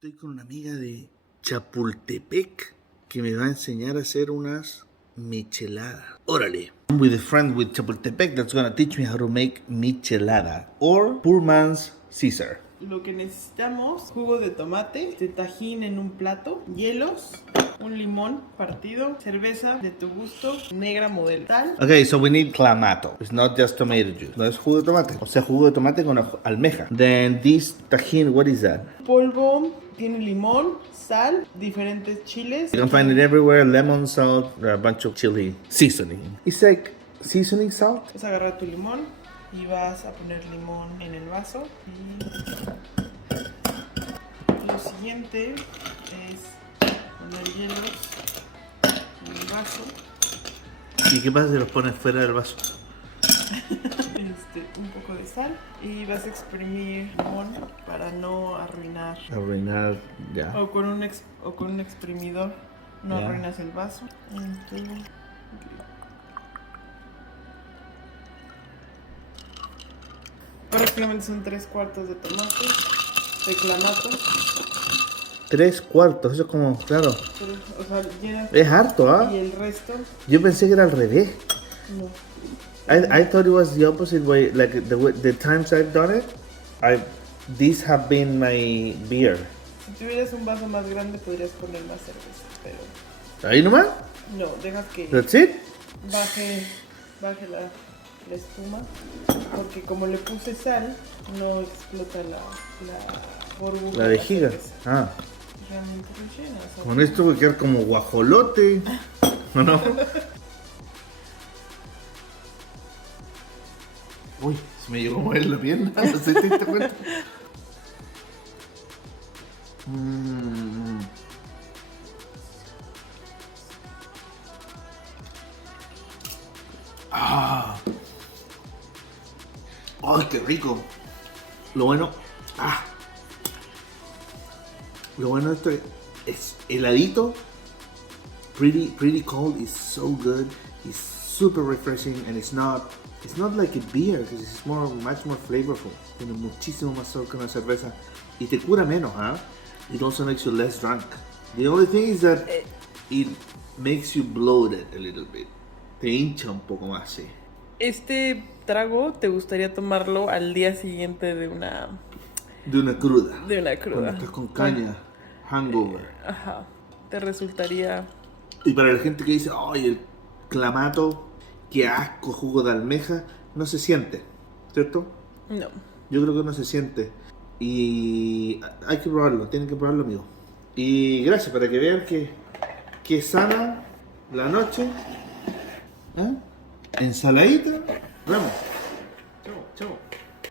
Estoy con una amiga de Chapultepec que me va a enseñar a hacer unas micheladas. Órale. I'm with a friend with Chapultepec that's gonna teach me how to make michelada or poor man's Caesar. Lo que necesitamos: jugo de tomate, de tajín en un plato, hielos, un limón partido, cerveza de tu gusto, negra modelo, tal. Okay, so we need clamato. It's not just tomato juice. No es jugo de tomate. O sea, jugo de tomate con almeja. Then this tajin, what is that? Polvo, tiene limón, sal, diferentes chiles. You can find it everywhere. Lemon, salt, a bunch of chili seasoning. It's like seasoning salt. Vas a agarrar tu limón y vas a poner limón en el vaso. Y lo siguiente es poner hielos en el vaso. ¿Y qué pasa si los pones fuera del vaso? Un poco de sal y vas a exprimir limón para no arruinar. Arruinar, ya. O con un exprimidor no Ya. arruinas el vaso. Prácticamente son 3/4 de tomate, de clamato. 3/4, eso es como, claro. O sea, llenas Es harto, ¿ah? y el resto Yo pensé que era al revés. no. I thought it was the opposite way. Like the times I've done it, these have been my beer. Si tuvieras un vaso más grande podrías poner más cerveza, pero Ahí nomás. no, dejas que That's it. baje la espuma, porque como le puse sal, no explota la burbuja. La de vejiga. cerveza. Ah. Realmente lo llenas. ¿O? Con esto voy a quedar como guajolote. ¿O no? Uy, se me llegó a mover la pierna. No sé si te diste cuenta. Ah. ¡Ay, qué rico! Lo bueno. Ah. Lo bueno de esto es heladito. Pretty cold is so good. It's super refreshing and it's not like a beer because it's much more flavorful. Tiene muchísimo más sabor que una cerveza y te cura menos, ¿ah? It also makes you less drunk. The only thing is that it makes you bloated a little bit. Te hincha un poco más, sí. Este trago te gustaría tomarlo al día siguiente de una cruda. cruda. Cuando estás con caña, hangover. Ajá. Te resultaría. Y para la gente que dice, ay, el clamato, qué asco, jugo de almeja, no se siente, ¿cierto? No. Yo creo que no se siente. Y hay que probarlo, tienen que probarlo, amigo. Y gracias, para que vean que sana la noche. ¿Eh? Ensaladita. Vamos. Chau, chau.